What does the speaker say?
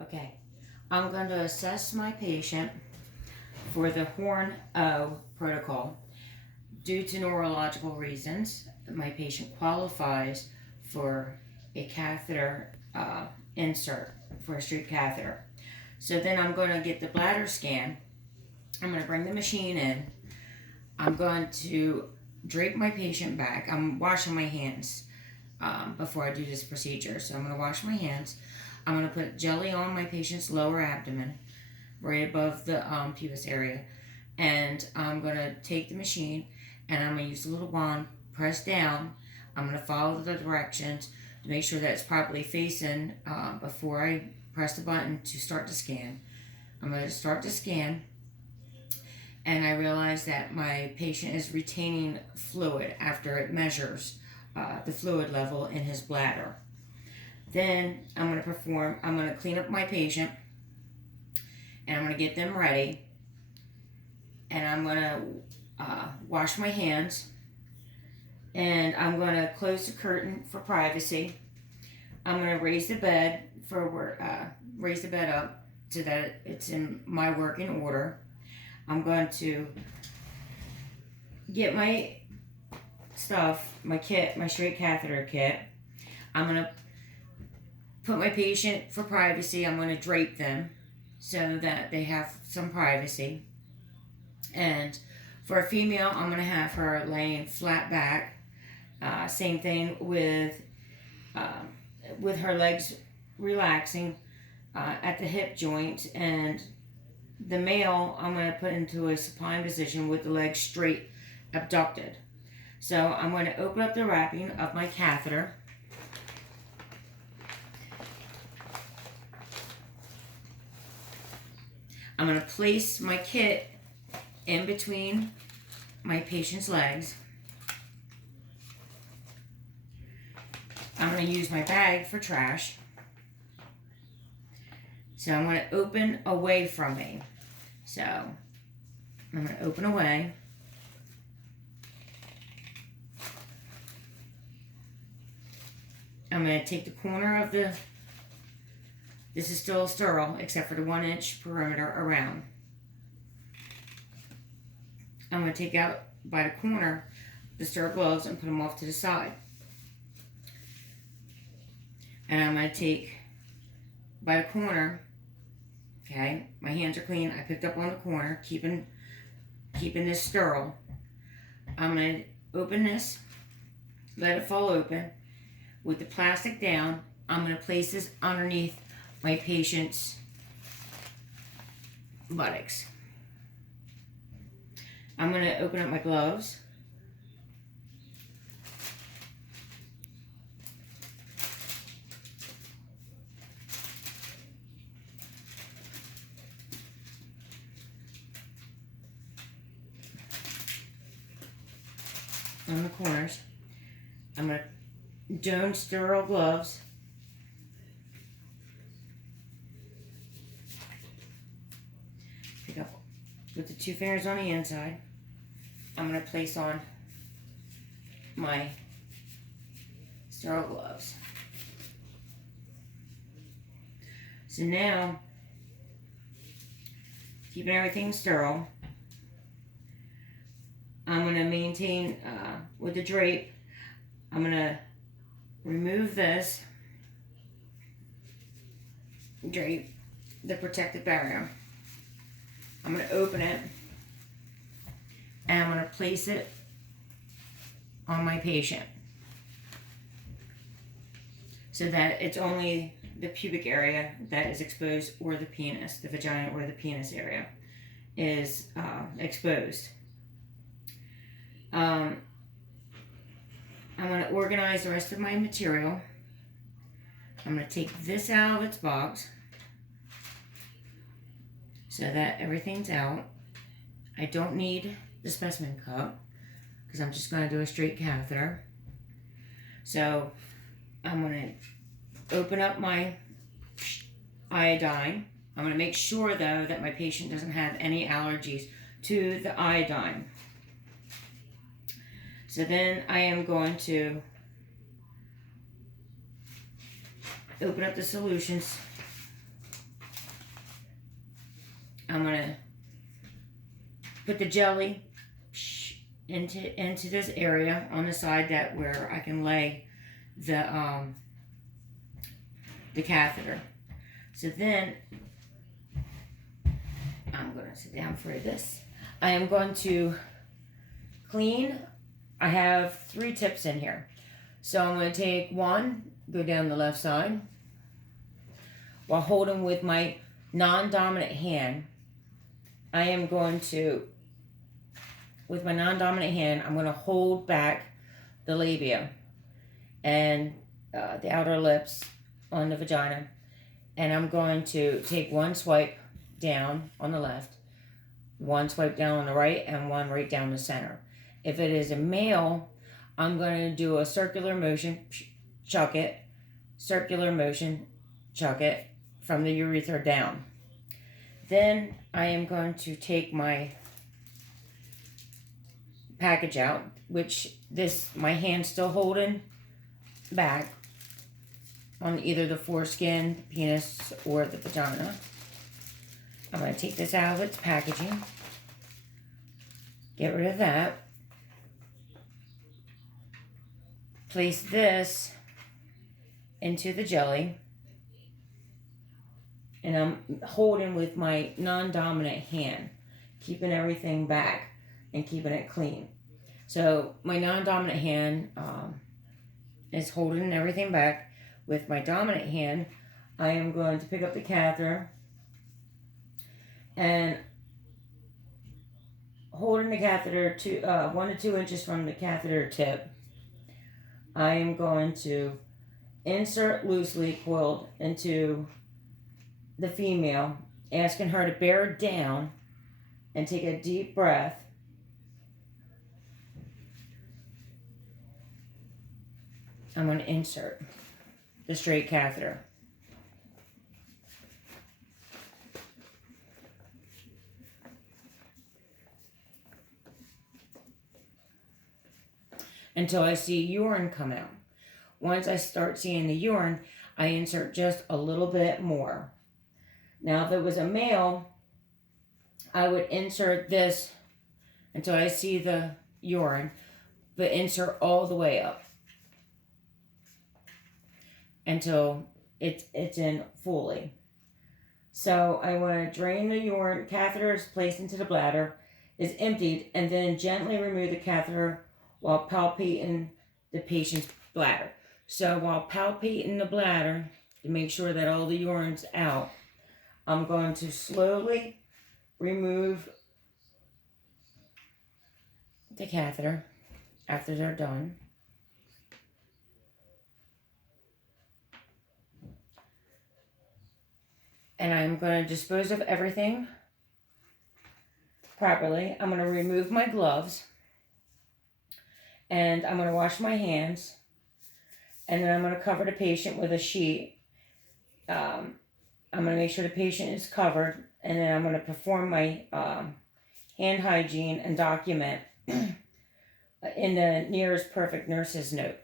Okay, I'm going to assess my patient for the Horn O protocol. Due to neurological reasons, my patient qualifies for a catheter insert for a straight catheter. So then I'm going to get the bladder scan. I'm going to bring the machine in. I'm going to drape my patient back. I'm washing my hands before I do this procedure. So I'm going to wash my hands. I'm going to put jelly on my patient's lower abdomen, right above the pubis area. And I'm going to take the machine and I'm going to use a little wand, press down. I'm going to follow the directions to make sure that it's properly facing before I press the button to start the scan. I'm going to start the scan, and I realize that my patient is retaining fluid after it measures the fluid level in his bladder. Then I'm going to clean up my patient, and I'm going to get them ready, and I'm going to wash my hands, and I'm going to close the curtain for privacy. I'm going to raise the bed raise the bed up so that it's in my working order. I'm going to get my stuff, my kit, my straight catheter kit. I'm going to put my patient for privacy. I'm going to drape them so that they have some privacy. And for a female, I'm going to have her laying flat back. Same thing with her legs relaxing at the hip joint. And the male, I'm going to put into a supine position with the legs straight abducted. So I'm going to open up the wrapping of my catheter. I'm going to place my kit in between my patient's legs. I'm going to use my bag for trash. So I'm going to open away from me. So I'm going to open away. I'm going to take the corner of this is still sterile except for the 1-inch perimeter around. I'm going to take out by the corner the sterile gloves and put them off to the side. And I'm going to take by the corner, okay, my hands are clean, I picked up on the corner, keeping this sterile. I'm going to open this, let it fall open. With the plastic down, I'm going to place this underneath my patient's buttocks. I'm going to open up my gloves. On the corners. I'm going to don sterile gloves. Pick up with the 2 fingers on the inside. I'm going to place on my sterile gloves. So now, keeping everything sterile, I'm going to maintain with the drape. I'm going to remove this drape, the protective barrier. I'm going to open it, and I'm going to place it on my patient so that it's only the pubic area that is exposed, or the penis, the vagina or the penis area is exposed. I'm going to organize the rest of my material. I'm going to take this out of its box so that everything's out. I don't need the specimen cup because I'm just going to do a straight catheter. So I'm going to open up my iodine. I'm going to make sure, though, that my patient doesn't have any allergies to the iodine. So then I am going to open up the solutions I'm going to put the jelly into this area on the side that where I can lay the catheter. So then I'm going to sit down for this. I am going to clean. I have 3 tips in here. So I'm going to take one, go down the left side, while holding with my non-dominant hand. I am going to, with my non-dominant hand, I'm going to hold back the labia and the outer lips on the vagina. And I'm going to take one swipe down on the left, one swipe down on the right, and one right down the center. If it is a male, I'm going to do a circular motion, chuck it, circular motion, chuck it, from the urethra down. Then I am going to take my package out, which my hand's still holding back on either the foreskin, the penis, or the vagina. I'm going to take this out of its packaging, get rid of that, place this into the jelly, and I'm holding with my non-dominant hand, keeping everything back and keeping it clean. So my non-dominant hand is holding everything back. With my dominant hand, I am going to pick up the catheter and holding the catheter to 1 to 2 inches from the catheter tip, I am going to insert loosely coiled into the female, asking her to bear down and take a deep breath. I'm going to insert the straight catheter. Until I see urine come out. Once I start seeing the urine, I insert just a little bit more. Now, if it was a male, I would insert this until I see the urine, but insert all the way up until it's in fully. So I want to drain the urine. Catheter is placed into the bladder, is emptied, and then gently remove the catheter while palpating the patient's bladder. So while palpating the bladder to make sure that all the urine's out, I'm going to slowly remove the catheter after they're done. And I'm going to dispose of everything properly. I'm going to remove my gloves. And I'm going to wash my hands. And then I'm going to cover the patient with a sheet. I'm going to make sure the patient is covered. And then I'm going to perform my hand hygiene and document in the nearest perfect nurse's note.